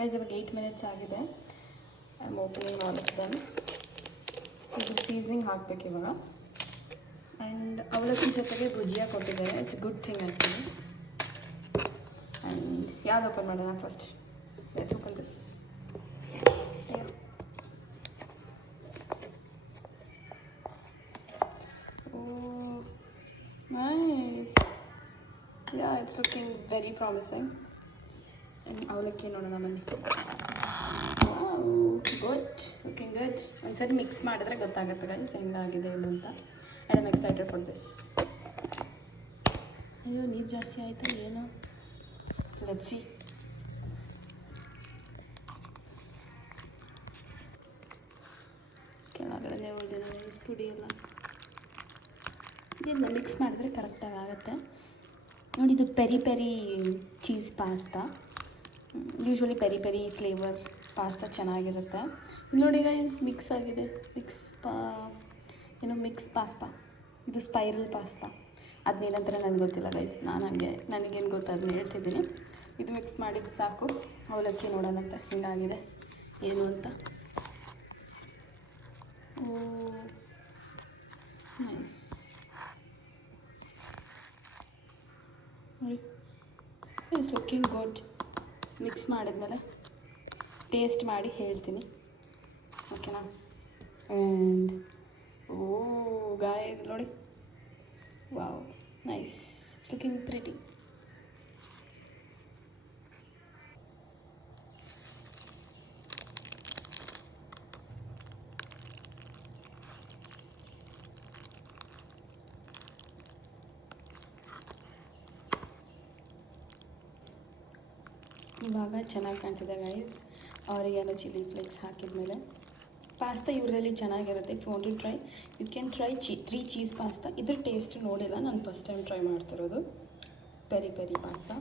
Guys ಇವಾಗ 8 minutes ಆಗಿದೆ. I am opening all of them. ಇದು ಸೀಸನಿಂಗ್ ಹಾಕಬೇಕು ಇವಾಗ. ಆ್ಯಂಡ್ ಅವಲಕ್ಕಿ ಜೊತೆಗೆ ಭುಜಿಯಾ ಕೊಟ್ಟಿದ್ದಾರೆ. It's good thing actually. And ಯಾವ್ದು ಓಪನ್ ಮಾಡೋಣ first? Let's open this. Nice. Yeah, it's looking very promising. And ಅವಲಕ್ಕಿ ನೋಡೋಣ ಬನ್ನಿ. Wow, good. Looking good. ಒಂದ್ಸರಿ ಮಿಕ್ಸ್ ಮಾಡಿದ್ರೆ ಗೊತ್ತಾಗುತ್ತೆ ಗೈಸ್ ಹೆಂಗಾಗಿದೆ ಇದು ಅಂತ. And I'm excited for this. ಅಯ್ಯೋ ನೀರು ಜಾಸ್ತಿ ಆಯ್ತಾ ಏನು? Let's see. ಕೆಳಗಡೆ ಉಳಿದಿದೆ ರೈಸ್ ಪುಡಿ ಎಲ್ಲ. ಇದನ್ನು ಮಿಕ್ಸ್ ಮಾಡಿದ್ರೆ ಕರೆಕ್ಟಾಗಿ ಆಗುತ್ತೆ ನೋಡಿ. ಇದು peri peri cheese pasta. Usually peri peri flavour pasta ಚೆನ್ನಾಗಿರುತ್ತೆ. ನೋಡಿ ಗೈಸ್ ಮಿಕ್ಸ್ ಆಗಿದೆ. Mix pasta. ಇದು ಸ್ಪೈರಲ್ ಪಾಸ್ತಾ. ಅದನ್ನೇನಂತಾರೆ ನನಗೆ ಗೊತ್ತಿಲ್ಲ ಗೈಸ್. ನನಗೇನು ಗೊತ್ತು ಅದನ್ನ ಹೇಳ್ತಿದ್ದೀನಿ. ಇದು ಮಿಕ್ಸ್ ಮಾಡಿದ್ದು ಸಾಕು. ಅವಲಕ್ಕಿ ನೋಡೋಣಂತೆ ಹಿಂಗಾಗಿದೆ ಏನು ಅಂತ. Oh nice. It's looking good. Mix ಮಾಡಿದ್ಮೇಲೆ ಟೇಸ್ಟ್ ಮಾಡಿ ಹೇಳ್ತೀನಿ, ಓಕೆನಾ? ಆ್ಯಂಡ್ ಓ ಗಾಯ್ಸ್ ನೋಡಿ, wow nice. It's looking pretty. ಇವಾಗ ಚೆನ್ನಾಗಿ ಕಾಣ್ತಿದೆ ಗೈಸ್. ಆರಿಗ್ಯಾನೋ ಚಿಲ್ಲಿ ಫ್ಲೇಕ್ಸ್ ಹಾಕಿದ್ಮೇಲೆ ಪಾಸ್ತಾ ಇವರಲ್ಲಿ ಚೆನ್ನಾಗಿರುತ್ತೆ. If you want to try you can try 3 cheese pasta. ಇದ್ರ ಟೇಸ್ಟ್ ನೋಡಿಲ್ಲ, ನಾನು ಫಸ್ಟ್ ಟೈಮ್ ಟ್ರೈ ಮಾಡ್ತಿರೋದು ಪೆರಿ ಪೆರಿ ಪಾಸ್ತಾ.